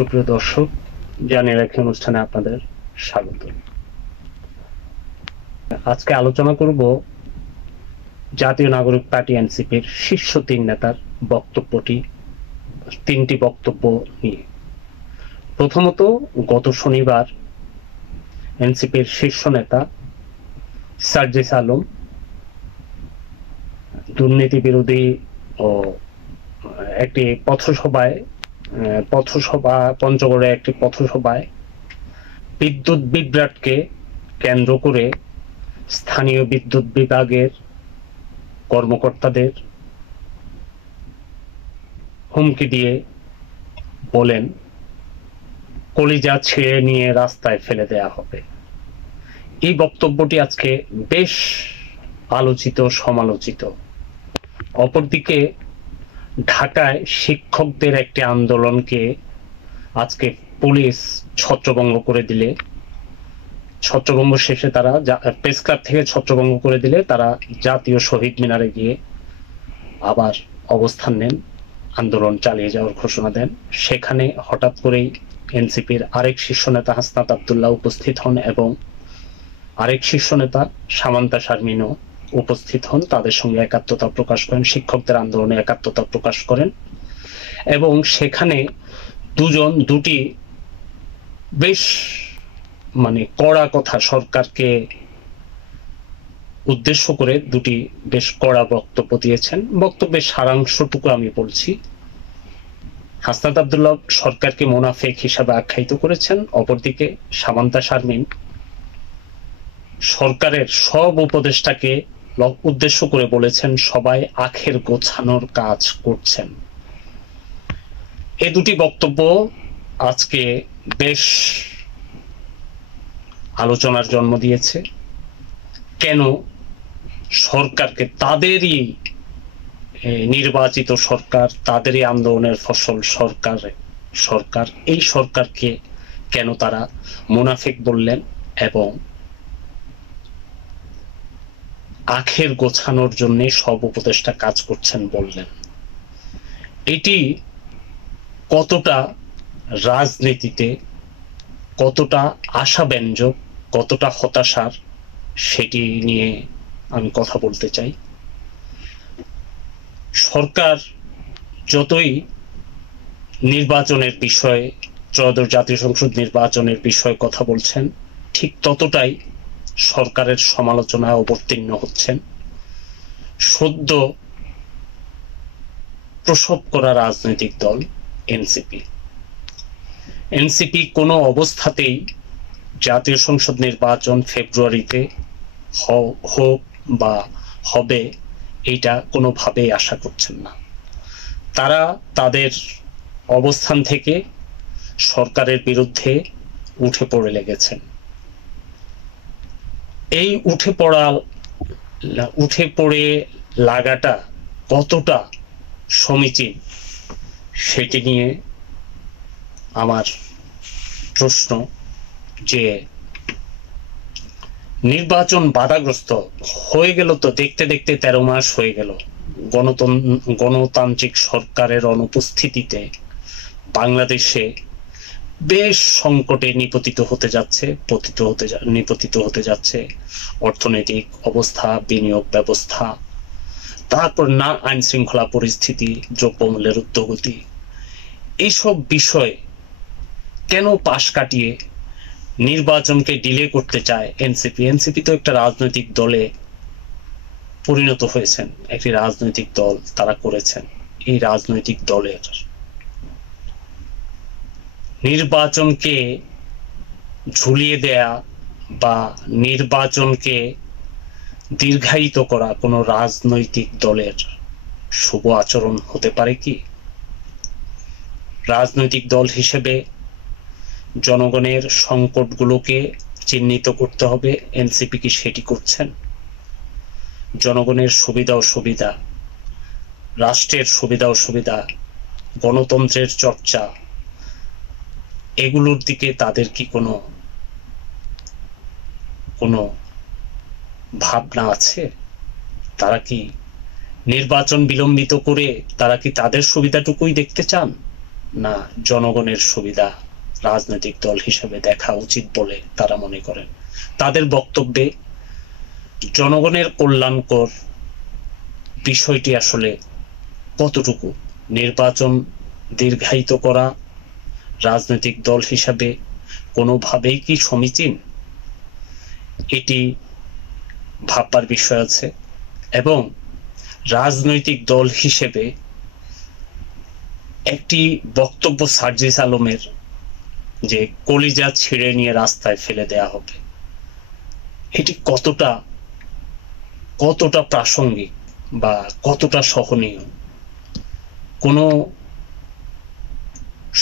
সুপ্রিয় দর্শক, জানিয়ে রাখি অনুষ্ঠানে আপনাদের স্বাগত। আজকে আলোচনা করব জাতীয় নাগরিক পার্টি এনসিপির শীর্ষ তিন নেতার তিনটি বক্তব্য নিয়ে। প্রথমত, গত শনিবার এনসিপির শীর্ষ নেতা সার্জিস আলম দুর্নীতি বিরোধী ও একটি পঞ্চগড়ে একটি পথসভায় বিদ্যুৎ বিভ্রাটকে কেন্দ্র করে স্থানীয় বিদ্যুৎ বিভাগের কর্মকর্তাদের হুমকি দিয়ে বলেন, কলিজা ছিঁড়ে নিয়ে রাস্তায় ফেলে দেয়া হবে। এই বক্তব্যটি আজকে বেশ আলোচিত, সমালোচিত। অপরদিকে ঢাকায় শিক্ষকদের একটি আন্দোলনকে আজকে পুলিশ ছত্রভঙ্গ করে দিলে, ছত্রভঙ্গ শেষে তারা প্রেস ক্লাব থেকে ছত্রভঙ্গ করে দিলে তারা জাতীয় শহীদ মিনারে গিয়ে আবার অবস্থান নেন, আন্দোলন চালিয়ে যাওয়ার ঘোষণা দেন। সেখানে হঠাৎ করেই এনসিপির আরেক শীর্ষ নেতা হাসনাত আব্দুল্লাহ উপস্থিত হন এবং আরেক শীর্ষ নেতা সামান্তা শারমিনও উপস্থিত হন। তাদের সঙ্গে একাত্মতা প্রকাশ করেন, শিক্ষকদের আন্দোলনে একাত্মতা প্রকাশ করেন এবং সেখানে দুটি বেশ কড়া কথা সরকারকে উদ্দেশ্য করে দুটি বেশ কড়া বক্তব্য দিয়েছেন। বক্তব্যের সারাংশটুকু আমি বলছি। হাসনাত আব্দুল্লাহ সরকারকে মুনাফিক হিসাবে আখ্যায়িত করেছেন। অপরদিকে সামান্তা শারমিন সরকারের সব উপদেষ্টাকে উদ্দেশ্য করে বলেছেন সবাই আখের গোছানোর কাজ করছেন। এই দুটি বক্তব্য আজকে বেশ আলোচনার জন্ম দিয়েছে। কেন সরকারকে, তাদেরই নির্বাচিত সরকার, তাদেরই আন্দোলনের ফসল সরকার এই সরকারকে কেন তারা মুনাফিক বললেন এবং আখের গোছানোর জন্য সব উপদেষ্টা কাজ করছেন বললেন? এটি কতটা রাজনীতিতে কতটা আশাব্যঞ্জক, কতটা হতাশার, সেটি নিয়ে আমি কথা বলতে চাই। সরকার যতই নির্বাচনের বিষয়ে, ত্রয়োদশ জাতীয় সংসদ নির্বাচনের বিষয়ে কথা বলছেন, ঠিক ততটাই সরকারের সমালোচনায় অবতীর্ণ হচ্ছেন সদ্য প্রসব করা রাজনৈতিক দল এনসিপি। এনসিপি কোনো অবস্থাতেই জাতীয় সংসদ নির্বাচন ফেব্রুয়ারিতে হোক বা হবে এইটা কোনোভাবেই আশা করছেন না। তারা তাদের অবস্থান থেকে সরকারের বিরুদ্ধে উঠে পড়ে লেগেছেন। এই উঠে পড়ে লাগাটা কতটা সমীচীন সেটি নিয়ে আমার প্রশ্ন, যে নির্বাচন বাধাগ্রস্ত হয়ে গেল তো দেখতে দেখতে 13 মাস হয়ে গেল। গণতান্ত্রিক সরকারের অনুপস্থিতিতে বাংলাদেশে বেশ সংকটে নিপতিত হতে যাচ্ছে অর্থনৈতিক অবস্থা, বিনিয়োগ ব্যবস্থা, তারপর আইন শৃঙ্খলা পরিস্থিতি, দ্রব্যমূল্যের ঊর্ধ্বগতি। এইসব বিষয়ে কেন পাশ কাটিয়ে নির্বাচনকে ডিলে করতে চায় এনসিপি? এনসিপি তো একটা রাজনৈতিক দলে পরিণত হয়েছেন, একটি রাজনৈতিক দল তারা করেছেন। এই রাজনৈতিক দলের নির্বাচনকে ঝুলিয়ে দেয়া বা নির্বাচনকে দীর্ঘায়িত করা কোনো রাজনৈতিক দলের শুভ আচরণ হতে পারে কি? রাজনৈতিক দল হিসেবে জনগণের সংকটগুলোকে চিহ্নিত করতে হবে। এনসিপি কি সেটি করছেন? জনগণের সুবিধা অসুবিধা, রাষ্ট্রের সুবিধা অসুবিধা, গণতন্ত্রের চর্চা, এগুলোর দিকে তাদের কি কোনো ভাবনা আছে? তারা কি নির্বাচন বিলম্বিত করে তারা কি তাদের সুবিধাটুকুই দেখতে চান? না জনগণের সুবিধা রাজনৈতিক দল হিসেবে দেখা উচিত বলে তারা মনে করেন? তাদের বক্তব্যে জনগণের কল্যাণকর বিষয়টি আসলে কতটুকু? নির্বাচন দীর্ঘায়িত করা রাজনৈতিক দল হিসাবে কোনোভাবেই কি সমীচীন? এটি ভাববার বিষয় আছে। এবং রাজনৈতিক দল হিসেবে একটি বক্তব্য সার্জিস আলমের যে কলিজা ছিঁড়ে নিয়ে রাস্তায় ফেলে দেয়া হবে, এটি কতটা প্রাসঙ্গিক বা কতটা সহনীয়? কোনো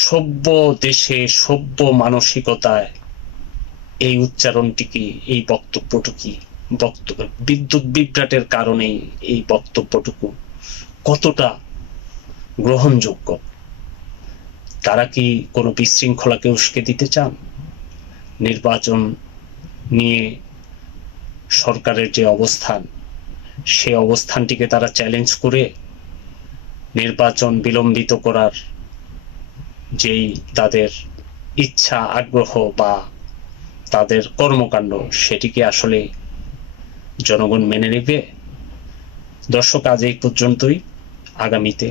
সভ্য দেশে সভ্য মানসিকতায় এই উচ্চারণটি কি, এই বক্তব্যটুকু বিদ্যুৎ বিভ্রাটের কারণেই এই বক্তব্যটুকু কতটা গ্রহণযোগ্য? তারা কি কোনো বিশৃঙ্খলাকে উস্কে দিতে চান? নির্বাচন নিয়ে সরকারের যে অবস্থান, সে অবস্থানটিকে তারা চ্যালেঞ্জ করে নির্বাচন বিলম্বিত করার যেই তাদের ইচ্ছা, আগ্রহ বা তাদের কর্মকাণ্ড, সেটিকে আসলে জনগণ মেনে নেবে? দর্শক, আজ এই পর্যন্তই। আগামীতে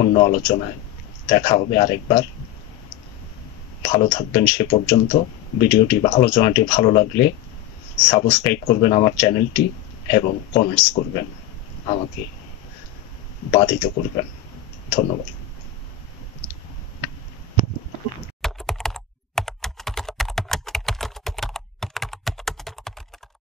অন্য আলোচনায় দেখা হবে আরেকবার। ভালো থাকবেন সে পর্যন্ত। আলোচনাটি ভালো লাগলে সাবস্ক্রাইব করবেন আমার চ্যানেলটি এবং কমেন্টস করবেন, আমাকে বাধিত করবেন। ধন্যবাদ।